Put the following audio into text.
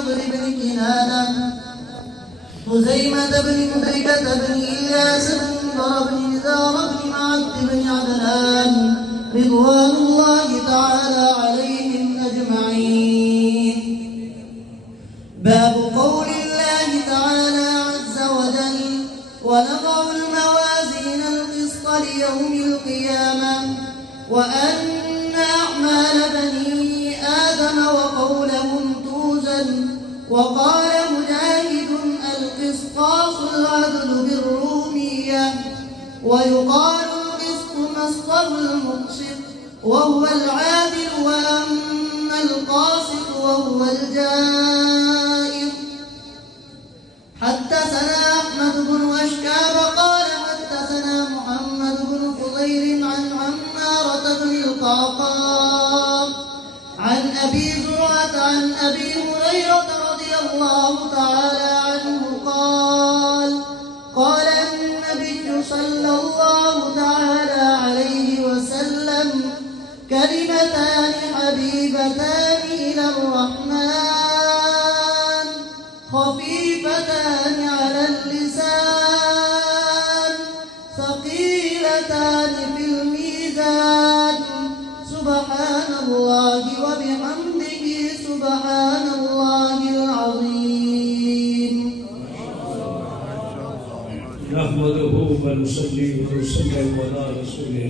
النضر بن كنانة خزيمة بن مدركة بن إلياس بن ضر بن نزار بن معد بن عدنان رضوان الله تعالى عليهم أجمعين. باب قول الله تعالى عز وجل ونضع الموازين القسط ليوم القيامة وأن أعمال بني آدم وقولهم توزن. وقال مجاهد القسطاس العدل بالرومية ويقال القسط مصدر المقسط وهو العادل وأما القاسط وهو الجائر. حدثنا أحمد بن أشكاب قال حدثنا محمد بن فضيل عن عمارة بن القعقاع عن أبي زرعة عن أبي هريرة رضي الله تعالى عنه قال قال النبي صلى الله تعالى عليه وسلم كلمتان حبيبتان إلى الرحمن خفيفتان على اللسان ثقيلتان في الميزان سبحان الله وبحمده سبحان الله العظيم. نحمده ونصلي ونسلم على رسوله